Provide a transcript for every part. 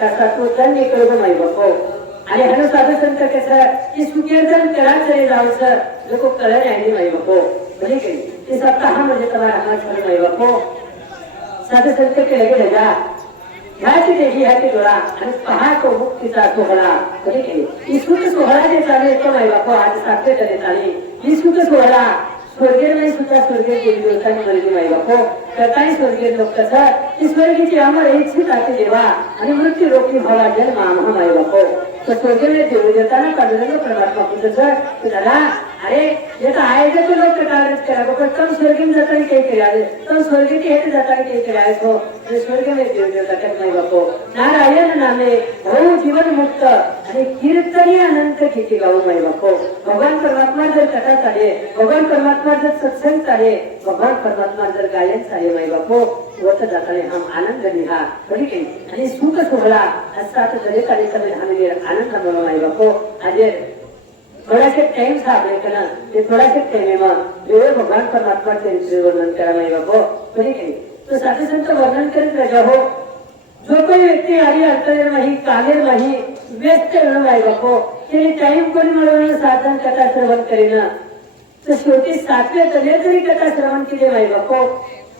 धन्य कळगो माई बापो आणि हनु साधू संत कसं की सुकीर्तन करा चले जावसं लोक कळण आहे माई बापो बरे की ते सप्ताह म्हणजे तुम्हाला आम्हाला माई बापो साधू संत केले गेले जा ह्याची देही ह्याची डोळा आणि पहातो मुक्तीचा सोहळा बरे की ही सुख सोहळा जे चालू येतो माई बापो आज साध्य करत आले ही सुख सोहळा स्वर्गीय नाही सुद्धा स्वर्गीय देवी देवतांनी मर्जी माई बापो करताही स्वर्गीय लोक कसं की स्वर्गीची अमर इच्छित आहे देवा आणि मृत्यू रोखी भावा जन्म आम्हा माई बापो तो स्वर्गीय देवी देवतांना पांडुरंग परमात्मा पुढचं दादा अरे येता आहे जे तो लोक कटाळच करा बाबा कम स्वर्गीय जाताना काही केले कम स्वर्गीची हेत जाताना काही केले हो स्वर्गीय देवी देवता माई बापो नारायण नामे भाऊ जीवन मुक्त आणि कीर्तनी अनंत किती गाऊ माई बापो भगवान परमात्मा जर कथा चाले भगवान परमात्मा जर सत्संग चाले भगवान परमात्मा जर गायन चाले माई बापो होत जाताने हम आनंद लिहा ठीक आहे आणि सुख सोहळा असतात जरी कार्यक्रम आम्ही आनंद म्हणून माई बापो आज थोडासे टाइम सापडे करा ते थोडासे टाइम वेळ भगवान परमात्मा त्यांचे वर्णन करा माई बापो ठीक आहे तो साधू संत वर्णन करीत राजा हो जो कोई व्यक्ती आधी अडचण नाही कालेर नाही व्यस्त माई बापो त्याने टाइम कोणी मिळवणं साधन कथा श्रवण करेन तर शेवटी सातव्या तले जरी कथा श्रवण केले माई बापो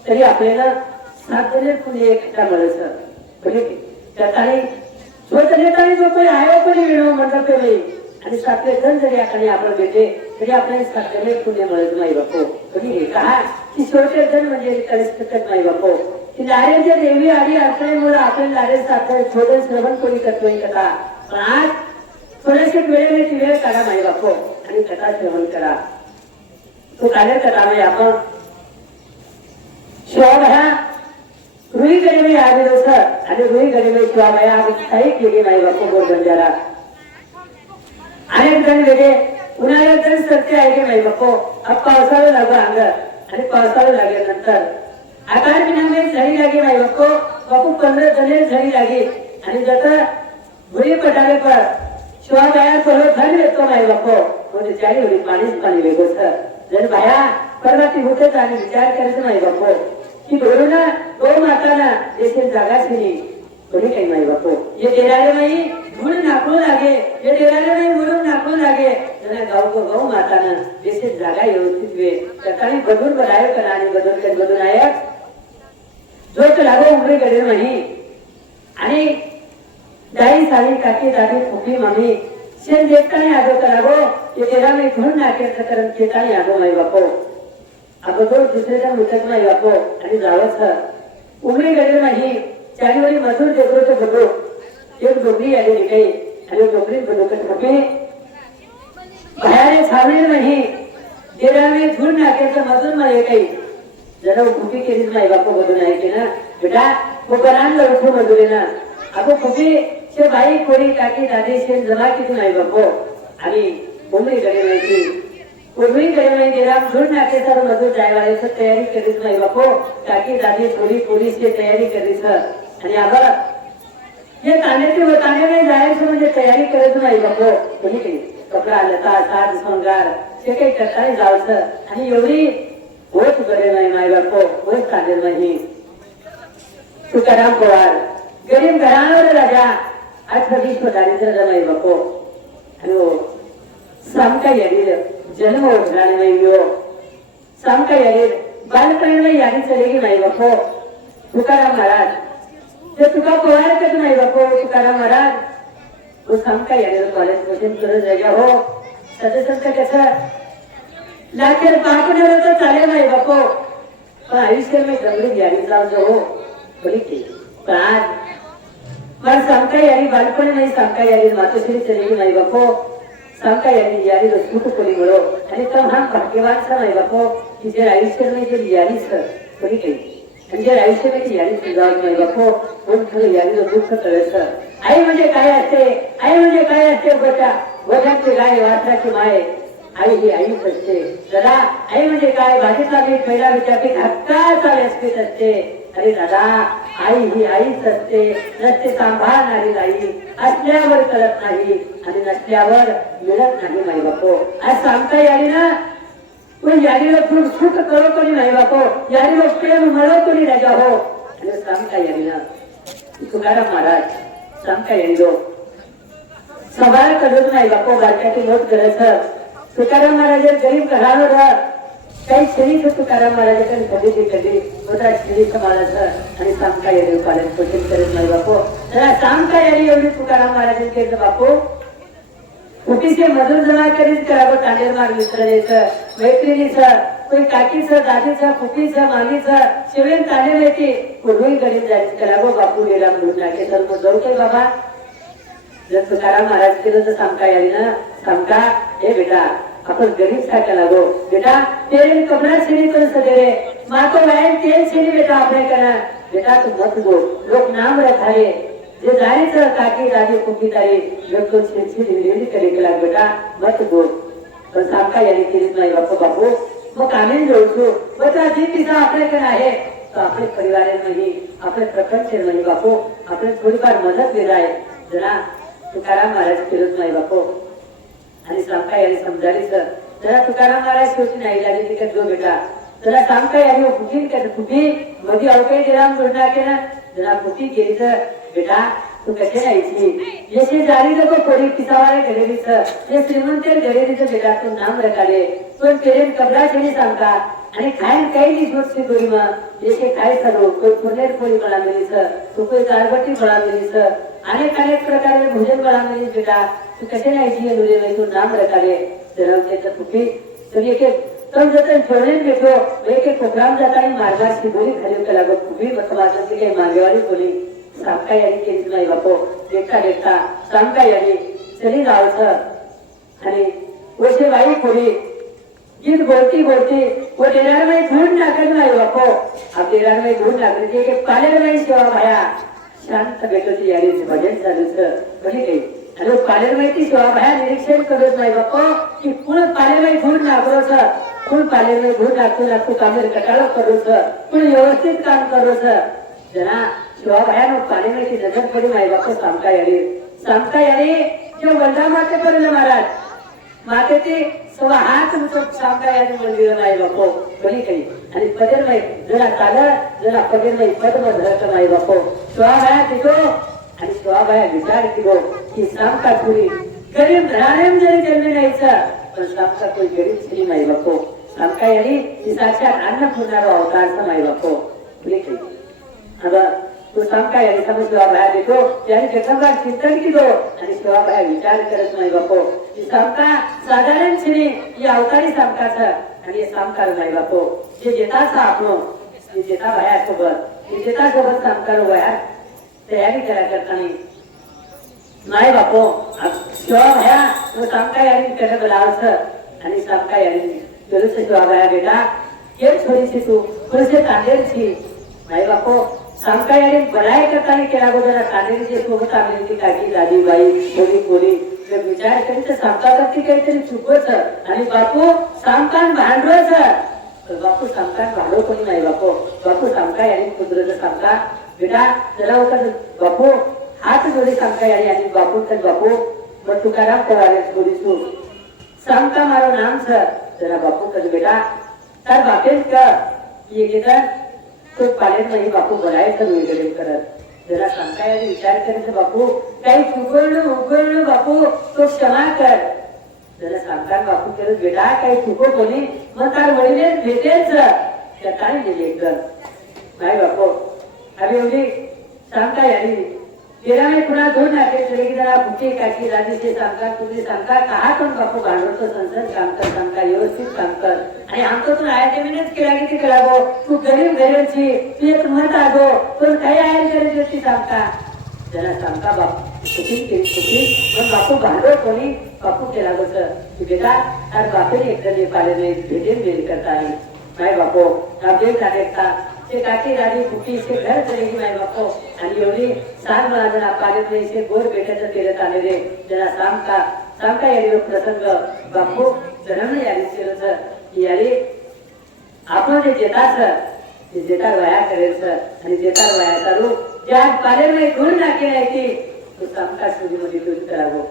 तरी आपल्याला सात तले पुणे एक कथा मिळत ठीक त्या काही स्वतः जो कोणी आहे कोणी विणव म्हणतात ते आणि सातवे जण जरी आपण आपण भेटे तरी आपल्याला सातवे पुण्य मिळत माई बापो कधी का की शेवटचे जण म्हणजे कलिष्ठक माई बापो की लारेच्या देवी आधी असल्यामुळे आपण लारे सातवे छोटे श्रवण कोणी करतोय कथा पण आज थोडेसे वेळ काढा माई बापो आणि कथा श्रवण करा तो कार्य कथा म्हणजे आपण शिवाभया रुई गरीबी आलेलो सर आणि रुई गरीबी शिवाभया काही केली माई बापो गोरगंजाला अनेक जण वेगळे उन्हाळ्यात जण सत्य आहे की माई बापो अब पावसाळा लागू अंग आणि पावसाळा लागल्यानंतर आकार महिन्यामध्ये झडी लागे माई बापो बापू 15 जणे झडी लागे आणि जसं भुई पटाले पर शिवाबाया सर्व झड येतो माई बापो म्हणजे चारी होईल पाणीच पाणी वेगो सर जर बाया परवाती होतेच आणि विचार करायचं माई बापो की धोरणा गो माताना देशील जागा शिनी कोणी काही माई बापो हे देणारे नाही म्हणून नाकळू लागे हे देणारे नाही म्हणून नाकळू लागे जरा गौ मातानं देशील जागा व्यवस्थित वे त्याने बदलून बनायो करा आणि बदलून आहे जो लागो उमरे गडे नाही आणि दाई साली काकी दादी फुकी मम्मी शेण देखताने आगो करागो ते तेरा मी घेऊन नाट्याचं करण केताने आगो माई बापो अगोदर दुसऱ्याचा मुठत माई बापो आणि जावंच उमरे गडे नाही चारीवरी मजूर देवतो बघो एक डोबरी आलेली काही आणि डोबरी बघत होते बाहेर छावणी नाही देराने धूळ नाक्याचं मजूर नाही काही जरा फुकी केलीच नाही बापू बघून आहे की ना बेटा फुकरांना उठू मजुरे ना अगो फुकी शे बाई कोणी काकी दादी शेण जमा किती नाही बापू आणि उमरी गडे नाही उमरी गडे नाही देरा धूळ नाक्याचा मजूर जायवायचं तयारी करीत नाही बापू काकी दादी थोडी पोलीसची तयारी करीत आणि आबा हे ताने नाही जायचं म्हणजे तयारी करायचं नाही बापो कोणी काही कपडा लता साज शृंगार हे काही करता जायचं आणि एवढी होत बरे नाही माय बापो होत काढेल नाही तुकाराम पवार गरीब घरावर राजा 28 दारिद्र्य नाही बापो आणि सामका यादी जन्म ओढणार नाही यो सामका यादी बालपणी यादी चलेगी नाही बापो तुकाराम महाराज ते तुका पवार का नाही बापो तुकाराम महाराज वो सामका यादी कॉलेज मशीन करत जागा हो सदस्य कसं लाखेर पाकण्यावर तर चालेल नाही बापो पण आयुष्य मी दगडी यादी जाऊन हो बरी की पण आज मला सामका यादी बालपणी नाही सामका यादी मातोश्री चलेगी नाही बापो सामका यादी सुख कोणी मिळो आणि तर हा भाग्यवान सा नाही बापो की जे आयुष्य नाही जे यादी सर बरी काही म्हणजे आयुष्यामध्ये यादी सुधार नाही बापो पण खरं यादीला दुःख करायचं आई म्हणजे काय असते आई म्हणजे काय असते बचा वजाची गाय वासराची माय आई ही आईच असते दादा आई म्हणजे काय भाजीतला मीठ पहिला विचारते हक्काचा व्यासपीठ असते अरे दादा आई ही आईच असते नसते सांभाळणारी आई असल्यावर कळत नाही आणि नसल्यावर मिळत नाही माई बापो आज सांगता यादी ना पण यादीला सुख करो कोणी नाही बापो यादीला प्रेम मिळव कोणी राजा हो आणि सांगता यादी ना तुकाराम महाराज सांगता येईल सवाल करून नाही बापू बारकाची नोट करत तुकाराम महाराज गरीब घरावर काही श्री तुकाराम महाराजांकडे कधी होता श्री समाजाच आणि सांगता येईल पालन पोषण करत नाही बापू त्याला सांगता येईल एवढी तुकाराम महाराजांचे बापू कुठीचे मजूर जमा करीत करावं तांडेर मार मित्रांचं मैत्रिणीचं कोणी काकीचं दादीचं कुपीचं मामीचं शिवेन तांडेर येते पूर्वी गरीब जायचं करावं बापू गेला म्हणून टाके तर मग जाऊ काय बाबा जर तुकाराम महाराज केलं तर सांगता यावी ना सांगता हे बेटा अपन गरीब सा क्या लगो बेटा तेरे कपड़ा छीनी तो सदेरे माँ को वैन तेल छीनी बेटा आपने कहना बेटा तुम मत दो लोग नाम रखा रे जे जारी तर काकी दादी कुकी तारी जब तो छीनी करे के लाग बेटा मत दो पण सांगता यावी केली नाही बापू मग आम्ही जोडतो बता जी तिचा आपल्याकडे आहे तो आपले परिवारांमध्ये आपले प्रपंचामध्ये बापू आपले थोडीफार मदत केली आहे जरा तुकाराम महाराज फिरत नाही बापू आणि सांगता यावी समजायच जरा तुकाराम महाराज शेवटी नाही लागली तिकडे जो बेटा जरा सांगता यावी कुठे कुठे मध्ये अवकाळी दिला जोडणा केला जरा कुठे गेली तर बेटा तू कसे राहायची जसे जारी नको कोणी पिसावारे घरेरीच जे श्रीमंत घरेरीचं बेटा तू नाम रखाले पण पेरेन कबरा शेणी सांगता आणि खायन काही दिवस गोरी मग जसे खाय सर्व कोई पुनेर पोळी बळा मिळीच तू कोई दारबटी बळा मिळीच अनेक अनेक प्रकारे भोजन बळा मिळीच बेटा तू कसे राहायची नुरे तू नाम रखाले जरा कुठे तरी एक तम जतन छोडून घेतो एक प्रोग्राम जाता आणि मार्गात शिदोरी खाली का लागत खूपही बसवायचं काही मागेवारी बोली सांगता यावी केली नाही बापू देखता देखता सांगता यावी चली जावचं आणि वसे बाई खोडी गीत बोलती बोलती वो डेरारमाई धून नाकत नाही बापू आप डेरारमाई धून नाकत की पालेरमाई सेवा भाया शांत भेटोची यारी भजन चालूच कधी काही आणि पालेरमाईची सेवा भाया निरीक्षण करत नाही बापू की कुण पालेरमाई धून नाकरोच कुण पालेरमाई धून नाकतो कामेर कटाळ करोच कुण व्यवस्थित काम करोच जरा सेवा भाया पालेरमाईची नजर पडी नाही बापू सांगता यारी जो वंदा माते पर्यंत महाराज मातेचे सवा हात सांगता यारी मंदिर नाही बापू कधी काही आणि पदेर नाही जरा चाल जरा पदेर नाही पद्म धरत नाही बापू सेवा भाया तिथो आणि सेवा भाया विचार केलो की सांगता पुरी गरीब घराणे जरी जन्मे नाहीचं पण सांगता कोई गरीब श्री नाही बापू सांगता यारी ती साक्षात अन्न फुरणारा अवतारचा नाही बापू कधी काही अगं तो सांगता यारी समज सेवा भाया देतो त्याने जगभरात चिंतन केलो आणि सेवा भाया विचार करत नाही बापू सांगता साधारण श्री या अवतारी सांगताच आणि सांगकार नाही बापू जे जेताचा आपण जे जेता भाया सोबत जे जेता सोबत सांगकार वया तयारी करा करताना नाही बापू सेवा भाया तो सांगता यारी त्याला बोलावच आणि सांगता यारी तुला सेवा भाया बेटा ये थोडीशी तू थोडीशी तांडेलची नाही बापू सांगता यारी बनाय करताना केला बघा तांडेलची सोबत आणली काकी दादी बाई कोणी कोणी विचार करीत सांगता करते काहीतरी चुकवच आणि बापू सांगतान भांडवच बापू सांगतान भांडव कोणी नाही बापू सांगता यारी कुदरत सांगता बेटा जरा होता बापू हात जोडी सांगता यारी आणि बापू तर बापू मग तुकाराम करावे थोडी तू सांगता मारो नाम सर जरा बापू कर बेटा तर बापेच का ये घेता तो पालेत नाही बापू बनायचं वेगळे करत जरा सांगता यारी विचार करायचं बापू काही चुकवणं उकळणं बापू तो क्षमा कर जरा सांगता बापू करत बेटा काही चुको कोणी मग तार वडील भेटेच त्या काय गेली एकदम नाही बापू अभी एवढी सांगता यारी तेरा में पुन्हा दोन नाते तरी जरा भुके काकी राजेचे सांगता तुम्ही सांगता का पण बापू भांडवतो संसद काम कर सांगता व्यवस्थित काम कर आणि आमचं तू आयते मिनिट केला किती करावं तू गरीब घराची तू एक मत आगो पण काही आहे गरजेची सांगता जरा सांगता बापू चुकी पण बापू भांडव कोणी बापू केला बस तू बेटा आणि बापेने एकदा पाले नाही भेटेन गेली करता नाही बापू राबदेव नागरिकता ते काकी राजी कुटी से घर चलेगी माय बापू आणि एवढी सांग मला जरा पालत नाही से गोर बेटाचं केलं आले रे जरा सांगता यारी प्रसंग बापू जन्म यारी केलं यारी आपण जे जेताच ते जेता वया करायचं आणि जेता वया करू ज्या पाले नाही गुण नाके नाही तो सांगता सुधीमध्ये तुझी करावं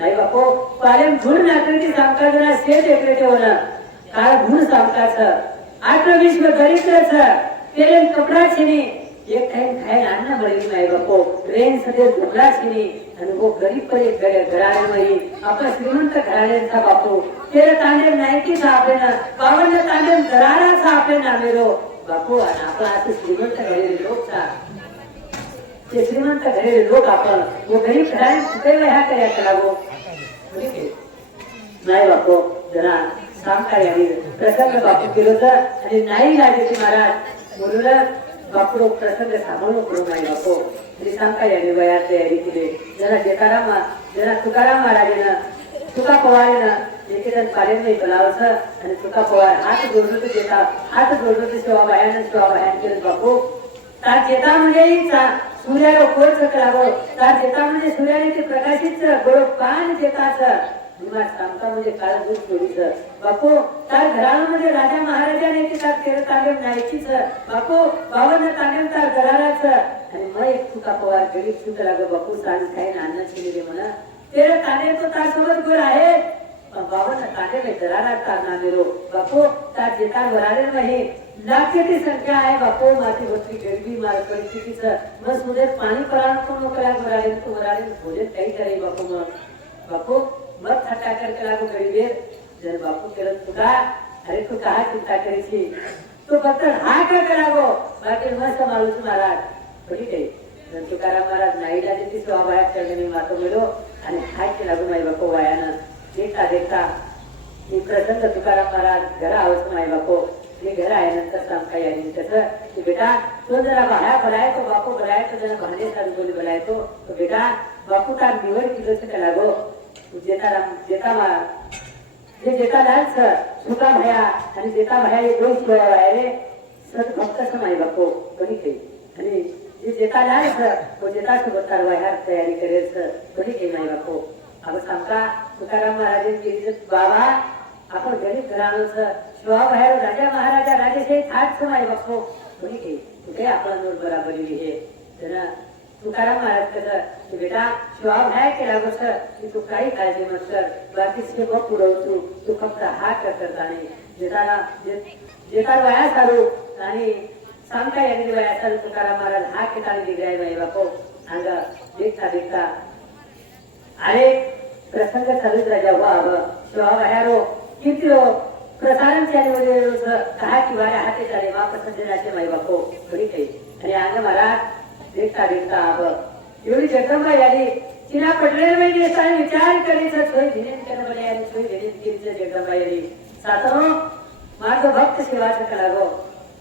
नाही बापू पालेम गुण नाके सांगता जरा शेत एकरेचे होणं काळ गुण सांगताच आठ विश्व गरीबच तेरे कपड़ा छीनी एक टाइम खाए अन्न मळी नाही बापो ट्रेन सध्या झोपला शिनी आणि वो गरीब पर एक घराणे मळी आपला श्रीमंत घराण्यांचा बापू तेरा तांडेल नायकी सापडे ना 52 तांडेल घराणा सापडे ना मेरो बापू आणि आपला असं श्रीमंत घरी लोक ते श्रीमंत घरी लोक आपण वो गरीब घराणे ह्या कार्या करावं नाही बापू जरा सामकार्य आणि प्रसंग बापू केलं तर आणि नाही लागायचे महाराज म्हणून बापू प्रसंग सांभाळून करू नाही बापू तरी सामकार्य आणि वया तयारी केली जरा तुकाराम महाराजांना तुका पवारेनं एकेजण पारेंनी बोलावचं आणि तुका पवार हात जोडून देता हात जोडून सेवा बाहेर केलं बापू तार चेता म्हणजे सूर्याला कोच करावं तार चेता म्हणजे सूर्याने ते प्रकाशित गोड पान चेताचं सांगता म्हणजे काळ दूध चोरीचं बापू तार घरामध्ये राजा महाराजाने ते तार तेरं तांडेल नायकीच बापू 52 तांडेल तार घरालाच आणि मग एक तुका पवार गरीब सुद्धा लागो बापू सांग खाईन अन्न शिले म्हणा तेरं तांडेल तो तार सोबत गोर आहे पण 52 तांडेल घराला तार ना मेरो बापू तार जेतार वराडे नाही लाखाची संख्या आहे बापू माझी होती गरीबी मार परिस्थितीचं मग मुझे पाणी पराण कोण करा वराडे भोजन काही करे बापू मग बापू मग थट्टा करके लागू गरीबे जर बापू केलं तुका अरे तू कहा चिंता करीची तू फक्त हा का करावो बाकी मस्त माणूस महाराज बरी काही तुकाराम महाराज नाईला देती सेवा बाहेर करणे मातो मिळो आणि हाय लागू माई बापू वायानं देखता मी प्रसंग तुकाराम महाराज घरा आवश्यक माई बापू मी घर आहे नंतर सांगता येईल कसं की बेटा तो जरा बाहेर बोलाय तो बापू बोलाय तो जरा भांडे सारू बोली बोलाय तो बेटा बापू तार निवड किलोच का लागो जेता लाल सुका भया आणि जेता भया हे दोन शिवाय रे सत भक्त समाई बापू कोणी काही आणि जे जेता लाल तो जेता सोबत कारवाया तयारी करेल कोणी काही माई बापू आपण सांगता तुकाराम महाराजांची बाबा आपण गरीब घराणोच शिवा बाहेर राजा महाराजा राजेशाही थाट समाई बापू कोणी काही कुठे आपला नोट बराबरी हे त्यांना तुकाराम महाराज कसं बेटा शिवा बाहेर केला गोष्ट की तू काही काळजी मत कर बाकी सेवा पुरवतो तू फक्त हात करता आणि जेता वया चालू आणि सांगता येईल वया चालू तुकाराम महाराज हा केताने दिग्राय बाई बापू अंग देखता अरे प्रसंग चालूच राजा व्हावं शिवा बाहेर किती प्रसारण चालू कहा की वाया हाते चाले वापस संजनाचे माई बापू थोडी काही आणि अंग महाराज देखता अब एवढी जगदंबा याली तिला पडलेलं म्हणजे विचार करायचा सोय घेणे करवले आणि सोय घेणे जगदंबा याली सातरो माझं भक्त सेवाचं कलागो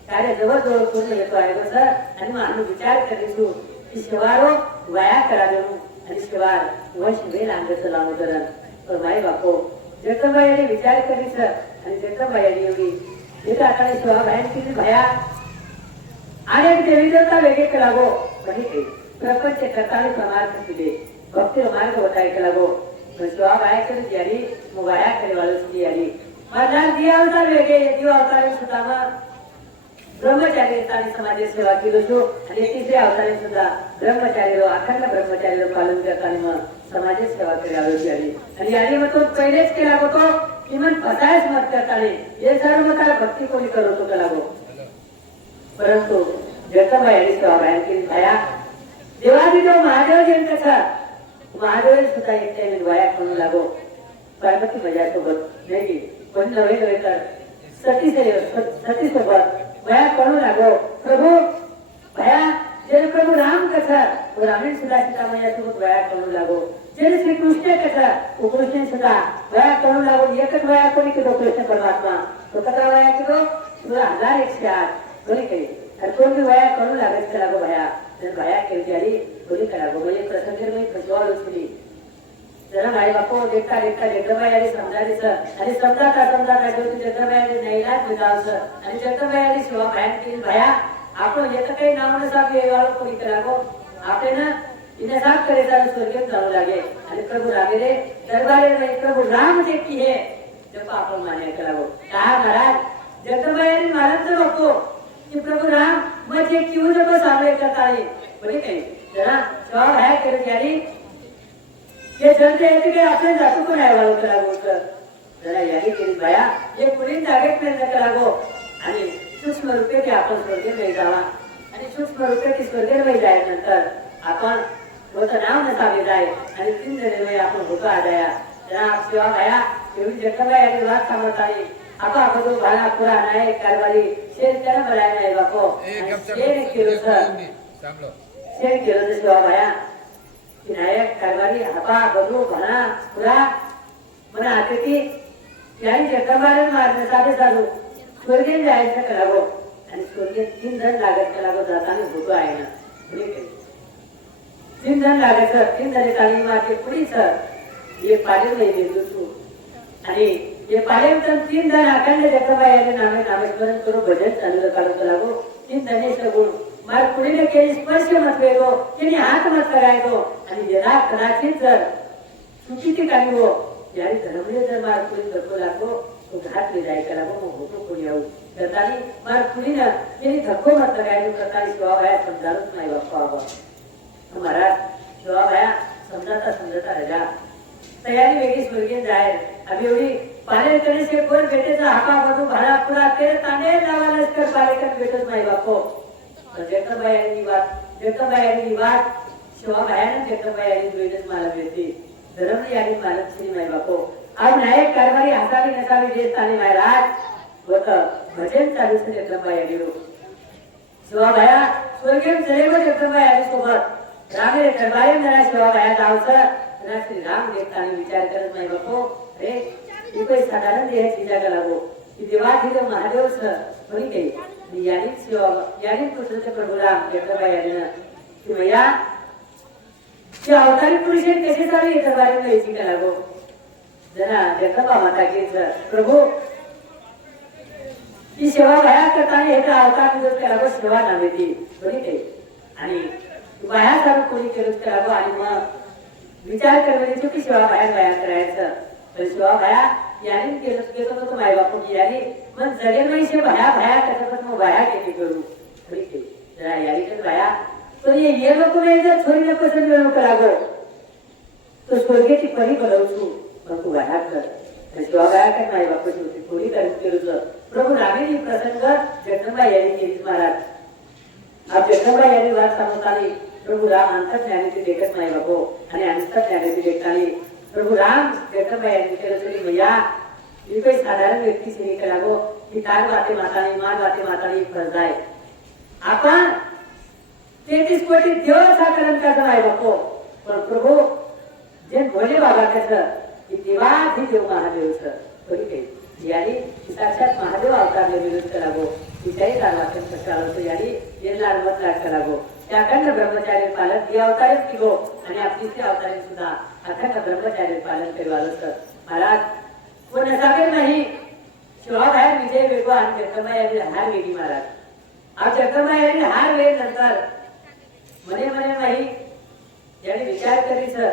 कार्य जवळजवळ पूर्ण येतो आहे गो सर आणि मग आम्ही विचार करीसू की शिवारो वया करावे आणि शिवार व शिवेल अंगच लावू करण पण माई बापू जगदंबा याली विचार करीस आणि जगदंबा याली एवढी एका आकडे शिवा बाहेर केली भया आणि देवी देवता वेगळे करावो म्हणजे प्रपंच करताना समार्थ दिले भक्ती मार्ग होता एक लागो शिवा बाया करी यारी मग वाया करे वाळूची यारी माझा दिया अवतार वेगळे दिवा अवतार सुद्धा मग ब्रह्मचारी समाज सेवा केलो छो आणि तिसरे अवतारे सुद्धा ब्रह्मचारी अखंड ब्रह्मचारी पालन करताना मग समाज सेवा करावी आणि याने मग तो पहिलेच केला होतो की मग फसायच मत करताना हे सर्व मग भक्ती कोणी करत होतं लागो परंतु जगदंबा यांनी सेवा बाहेर केली भया देवादिदेव महादेव जयंत कसा महादेव सुद्धा एक टाइम वया म्हणू लागो पार्वती माझ्यासोबत नाही पण नव्हे तर सती सोबत वया म्हणू लागो प्रभू भया जय प्रभू राम कसा रामीण सुद्धा सीता माझ्यासोबत वया म्हणू लागो जय श्री कृष्ण कसा कृष्ण सुद्धा वया म्हणू लागो एकच वया कोणी केलो कृष्ण परमात्मा तो कसा वया केलो 1108 कोणी काही आणि कोणी वया करू लागत लागो भया भया केली आली कोणी करागो म्हणजे प्रसंग मी फसवाळ उचली जरा माई बापू देखता जगदंबा यारी समजायचं आणि समजाता जगदंबा यारी नाईलाच मिळावचं आणि जगदंबा यारी शिवा बाहेर केली भया आपण येतं काही नाव नसाब येवाळं कोणी करागो आपण इन्हें साफ करायचा स्वर्गीय जाऊ लागे आणि प्रभू रामेरे दरबारे नाही प्रभू राम देखी हे जब आपण मान्य करागो कहा महाराज जगदंबा यारी महाराज बापू कि प्रभु राम मुझे क्यों जब सामने करता है बोले कहीं जरा जवाब है कर यारी ये जल्दी है कि आपने जातू को नाही वालो करा बोलतो जरा यारी केली भया हे पुढील जागेत प्रयत्न करागो आणि सूक्ष्म रूपे ते आपण स्वर्गे जावा आणि सूक्ष्म रूपाची स्वर्गेरवय जायनंतर आपण होतं नाव नसावे जाय आणि 3 जणेवय आपण होतो आदया जरा शिवा भाया एवढी जगबाई आणि वाद सांगत आहे आपा बदो भाला पुरा नायक कारभारी शेर त्याला बोलाय नाही बापो शेर केलं तर शिवा भाया की नायक कारभारी आपा बदो भाला पुरा मला आता की याने जगबाई मारणे साधे चालू स्वर्गेत जायचं करावं आणि स्वर्गेत 3 जण लागत करावं जाताना होतो आहे ना 3 जण लागत 3 जण चालली मारते पुढे सर हे पाले नाही देतो आणि हे पाले तर 3 जण अखंड जगबाई याने नामेस्मरण करू भजन चालू काढत लागो 3 जणे सगुण मार पुढे केली स्पर्श मत वेगो तिने हात मत करायचो आणि जरा कदाचित जर चुकीची काही हो याने धर्मले जर मार पुढे धक्को लागो तो घात ले जाय करा मग होतो कोणी येऊ करतानी मार पुढे ना तिने धक्को मत करायचो करतानी शिवा भाया समजावत नाही बाप्पा महाराज शिवा भाया समजता राजा तयारी वेगळी स्वर्गीय जाय आम्ही एवढी पाले तरी से कोण भेटेचा हापा बाजू भाडा पुरा ते तांडे लावायलाच कर पालेकन भेटत नाही बापो जगबाई आणि वाट शिवा भायाने जगबाई आणि द्वैतच मला भेटते धर्मनी आणि मालक श्री माय बापो आज नायक कारभारी हातावी नसावी देश आणि महाराज होत भजन चालू से जगबाई आणि शिवा भाया स्वर्गीय जरेव जगबाई आणि सोबत रामे दरबारी नरा शिवा भाया जावसं श्री राम देखताना विचार करत नाही बापो अरे ही काही साधारण देहाची जागा लागो की देवा दिलं महादेव सर बरी काही यानीच पुत्रचे प्रभू राम जगबाई आणि की भैया की अवतारी पुरुष कसे चालू येतं बारे यायची का लागो जरा जगबा माता की प्रभू की सेवा भया करताना ह्याचा अवतार मदत करावं सेवा नावे ती बरी काही आणि बाया सारं कोणी करत करावं आणि मग विचार करण्याची की सेवा बाहेर बाया करायचं तर सेवा बाया याने केलं तो माय बापू की याने मग जगेल नाही भया करतात मग बाया केली करू बरी काही जरा याने तर बाया तो ये लोक नाही जर छोरीला पसंत नको लागो तो स्वर्गेची परी बनवू मग तू बाया कर शिवा बाया कर माय बापूची होती थोडी केलं प्रभू रामेनी प्रसंग जगदंबाई यांनी केली महाराज आज जगदंबाई यांनी वाद सांगताना प्रभू राम अंतर ज्ञानाची देखत नाही बापो आणि अंतर ज्ञानाची देखताना प्रभू राम जगदंबाई यांनी केलं तरी भैया ही काही साधारण व्यक्ती श्री करावो की तार वाते मातानी मान वाते मातानी फरज आहे आपण 33 कोटी देव साकरण करता आहे बापो पण प्रभू जे भोले बाबा कसं की देवाधी देव महादेव सर बरी काही यानी साक्षात महादेव अवतारले विरोध करावो तिच्याही वाचन कशावतो यानी येणार मत लाग करावो त्या अखंड ब्रह्मचारी पालन या अवतारेच किगो आणि आपली ते अवतारे सुद्धा अखंड ब्रह्मचारी पालन करवालं सर महाराज कोण नसावे नाही शिवाबाहेर विजय वेगो आणि जगदंबाई यांनी हार वेगळी महाराज आज जगदंबाई यांनी हार वेळ नंतर मने नाही याने विचार करी सर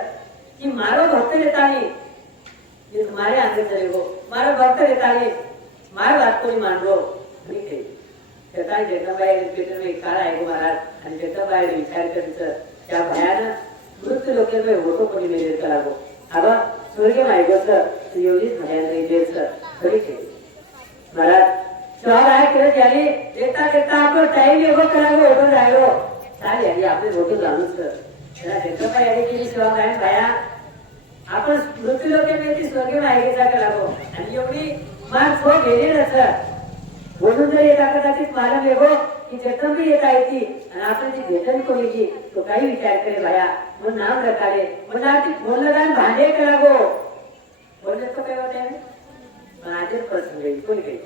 की मारो भक्त लेतानी ये तुम्हारे आंदर चलेगो मारो भक्त लेतानी मार बात को मानगो ठीक है त्याचा जगदंबाई पेटर में काळ आहे महाराज आणि जगदंबाई विचार करीचं त्या भयानं मृत्यू लोकेमध्ये होतो कोणी मेले करावो अब स्वर्ग मायगो सर एवढीच भयान रेल सर ठीक आहे महाराज शहर आहे करत याने देता आपण टाइम एवढं करावं एवढं राहिलो चालेल आपले मोठे जाणून सर त्याला जगदंबाई यांनी केली सेवा काय भया आपण मृत्यू लोकांनी स्वर्ग मायगेचा करावं आणि एवढी मान सो गेली ना सर बोलून जर येता कदाचित मला वेगो की जगदंबी येता येते आणि आपण ती भेटन कोणी की तो काही विचार करे भया मग नाम रखाले मग ती फोन लगान भांडे करावो बोलले तो काय होते माझे प्रसंग कोणी काही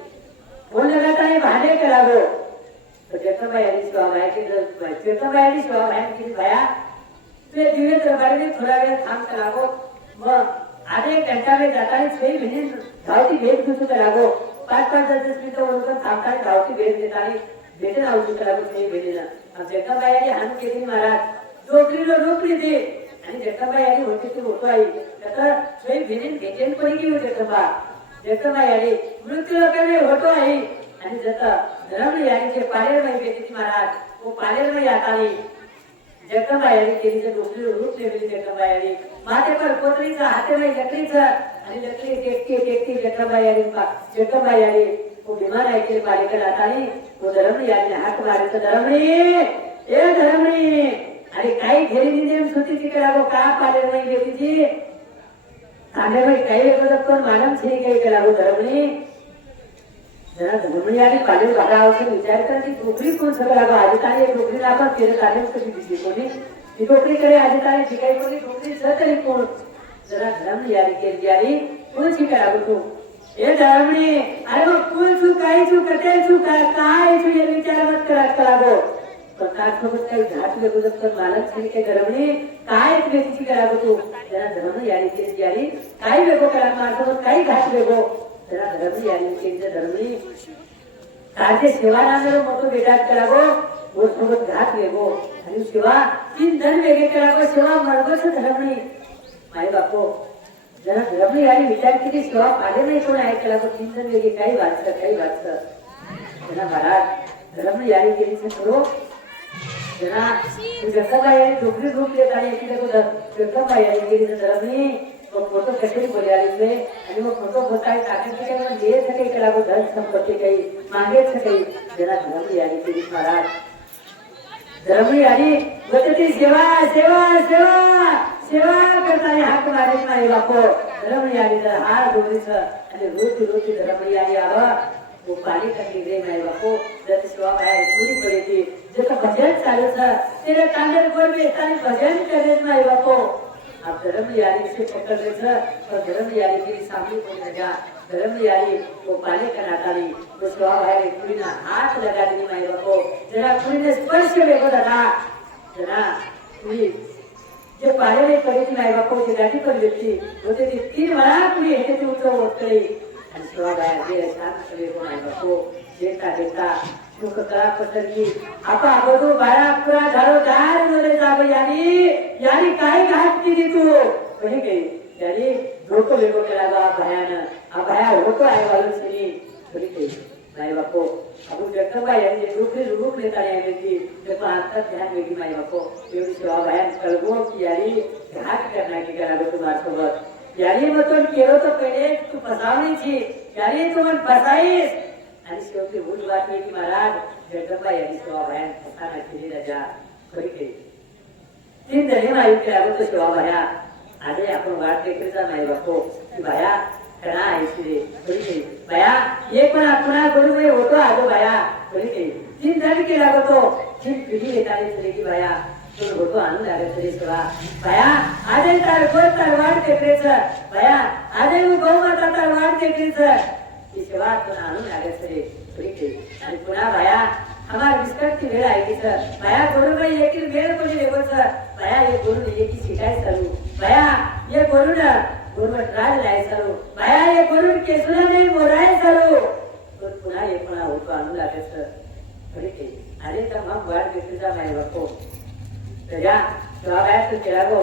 फोन लगाताना भांडे करावो तो जगदंबाई यांनी सेवा माहिती जगदंबाई यांनी सेवा माहिती केली भया ते दिवे दरबारी थोडा वेळ थांब करावो मग आधे एक घंटा में जाताना 6 मिनिट धावती भेट घेतो करावो 5-5 मिनिटं ओळखून थांबताना धावती भेट देताना भेटून आवडू करावं 6 मिनिटं जगदंबाई यांनी हान केली महाराज जोडलीला रूप लिहिते आणि जगदंबाई यांनी होती ती होतो आई त्याचा 6 मिनिट घेतली पण की जगदंबाई यांनी मृत्यू लोकांनी होतो आई आणि जता धर्म यांनी जे पालेर में भेटती महाराज वो पालेर में आतानी जगदंबाई यांनी केली जे डोकली रूप लेवली जगदंबाई यांनी माथे पर पोतरीचा हाते में लकड़ीचा आणि लकड़ी टेकती जगदंबाई यांनी वो विमान आहे के पालिका आतानी वो धरमणी याने हाक मारायचं धरमणी ए धरमणी अरे काही घेरी निदेम सुती तिकडे लागो का पाले नाही गेलीची आम्ही भाई काही वेगळं पण मानम छे काही केला धरमणी जरा धरमणी आणि पाले भागा आवश्यक विचार कर की नोकरी कोण सगळं लागो आधी ताने एक नोकरी आपण केलं ताने कधी दिसली कोणी ती नोकरी करे आधी ताने ठिकाणी कोणी नोकरी तरी कोण जरा धरमणी यारी केली यारी कोणची करा तू ए धरमणी अरे मग कोण चूक काय चूक कटे चूक काय तू हे विचार मत करा गो स्वतःसोबत काही घाट वेगळं पण मालक छे के धरमणी काय व्यक्तीची करा तू जरा धरमणी यारी केली यारी काय वेगळं करा माझ्यासोबत काही घाट वेगळं जरा धरमणी यारी केली धरमणी कार्य सेवा नांदर मोठं वेदात करावो वो सोबत घात वेगो आणि सेवा तीन धन वेगळे करावं सेवा मरबस धरमणी माय बापो जरा धरमणी यारी विचार किती सेवा पाले नाही कोण आहे केला तीन धन वेगळे काही वाचतं जरा महाराज धरमणी यारी केली करो जरा जगदंबा यारी नोकरी रूप लेत आणि जगदंबा यारी केली धरमणी फोटो कसे बोलायला आणि मग फोटो होता टाकायचे काय मग जे काही केला धन संपत्ती काही मागेच काही जरा धरमणी यारी केली महाराज धरमणी यारी बदती सेवा सेवा सेवा सेवा करताना हाक मारे नाही बापो धरमणी यारी तर हा दोरीच आणि रोटी धरमणी यारी आवा वो पाणी करनी रे नाही बापो जर सेवा बाहेर पूरी पडेती जसं भजन चालू तेरे कांदर गोर बेतानी भजन करे नाही बापो आप धर्म यारी से पकड़ रहे और धर्म यारी की सामने कोई लगा धर्म यारी वो पाले कराता नहीं वो सेवा बाहर कुड़ी ना हाथ लगा दी माई बापो जरा कुड़ी ने स्पर्श वेगो दादा जरा कुड़ी जे पाले ने करी थी माई बापो जे गाड़ी पर लेती होते थी 3 वरा कुड़ी हेते थी उतो उतरी आणि सेवा बाहर जे शांत वेगो माई बापो देता सुख करा पसरली आपा अगोदर बाळा पुरा झालो दार मध्ये जाब यारी काय घात केली तू कधी काही यारी डोकं वेगळं केला बा भयानं हा भया होतो आहे वालुसनी कधी काही नाही बापो आपण जगदंबा यांनी डोकरी रूप लेता नाही की जब आता ध्यान वेगळी नाही बापो एवढी सेवा भयान कळगो की यारी घात करण्याची करा तुम्हाला सोबत यारी मग तो केलो तर पहिले तू फसावणीची यारी तू मग फसाईस आणि शेवटी भूल वाटली की महाराज जगदंबा यांनी सेवा भयान फसाना केली राजा खरी केली 3 जणी माहिती लागतो सेवा भया आधी आपण वाट देखीलचा नाही बापो की भया कणा आहे श्री खरी केली भया एक पण आपणा करू नये होतो आजो भया खरी केली 3 जण केला होतो 3 पिढी येताली तरी की भया तो होतो आणून लागत तरी सेवा भया आधी तार वाट देखीलच भया आधी गौमाता तार वाट देखीलच की सेवा तो आणून लागत तरी खरी केली आणि पुन्हा भया हमार विस्कट की वेळ आहे की सर भया गोरुबाई येतील वेळ कोणी लेवल सर भया ये गोरू ये की शिकाय चालू भया ये गोरू ना गोरुवट राज लाय चालू भया ये गोरू के सुना नाही मोराय चालू तो पुन्हा ये पुन्हा होतो आणून लागत सर खरी केली आणि तर मग वाट घेतलीचा नाही बापो त्याच्या स्वाभायात केला गो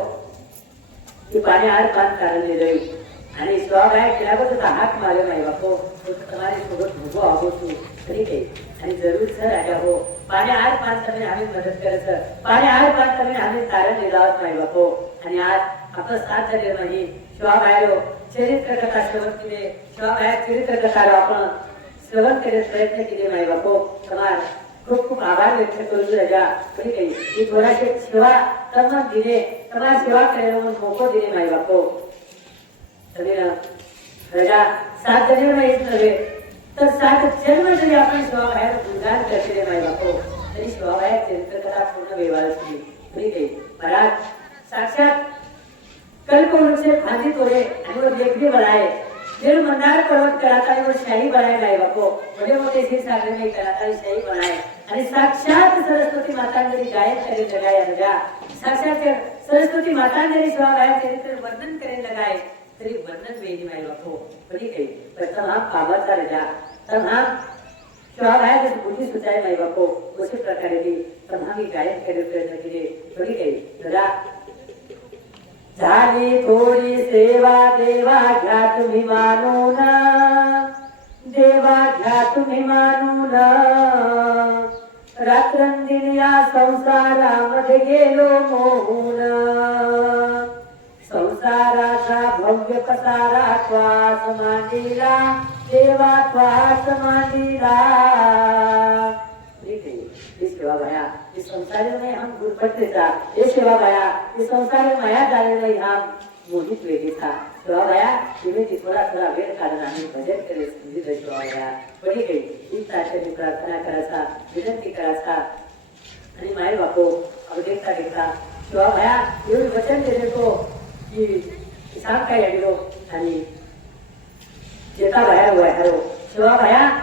की पाणी आर पान काढले जाईल आणि स्वाभायात केला गो तुझा हात मारे नाही बापो तुम्हारे सोबत भोगो आहो तू खरी केली आणि जरूर सर राजा हो पाणी आर पान करणे आम्ही मदत करायचं पाणी आर पान करणे आम्ही तारण दिलावत नाही बापो आणि आज आपण साथ झाले नाही शिवा बाहेर चरित्र कथा श्रवण केले शिवा बाहेर चरित्र कथा आपण श्रवण करण्याचा प्रयत्न केले नाही बापो तुम्हाला खूप खूप आभार व्यक्त करू राजा खरी काही ही थोडाशे सेवा तमाम दिले तुम्हाला सेवा करायला म्हणून मोको दिले नाही बापो राजा 7 जणी माहीत नव्हे तर 7 जन्म जरी आपण सेवा बाहेर गुणगान करते नाही बापो तरी सेवा बाहेर चरित्रकथा पूर्ण व्यवहार केली खरी काही महाराज साक्षात कल्पवृक्ष फांदी तोड़े आणि वो देखने बनाए फिर मंदार पर्वत कराता है वो शाही बनाए नाही बापो बड़े मोठे सिर सागर में कराता है शाही बनाए आणि साक्षात सरस्वती मातांनी गायन करे लगाया राजा साक्षात सरस्वती मातांनी सेवा बाहेर चरित्र वर्णन करे लगाए तरी वर्णन वेदी नाही बापो खरी काही प्रथम हा पावाचा राजा तर हा सेवा बाहेर जसं बुद्धी सुचाय नाही बापो कशा प्रकारे ती तर हा मी गायन करे प्रयत्न केले खरी काही राजा झाली थोडी सेवा देवा घ्या तुम्ही मानून देवा घ्या तुम्ही मानून रात्रंदिन या संसारामध्ये गेलो मोहून संसाराचा भव्य पसारा श्वास मांडीला देवा श्वास मांडीला ही सेवा भया ही संसारी नाही हम गुरपत्रेचा हे सेवा भया ही संसारी माया झालेला ह्या मोहित वेगळीचा सेवा भया तुम्ही ती थोडा थोडा वेळ काढून आम्ही भजन करेल संधी सेवा भया बरी काही ही प्रार्थना प्रार्थना करायचा विनंती करायचा आणि माय बापो अवधेकता घेतला सेवा भया एवढी वचन देते तो की सांग काय अडिलो आणि जेता भया वय हरो सेवा भया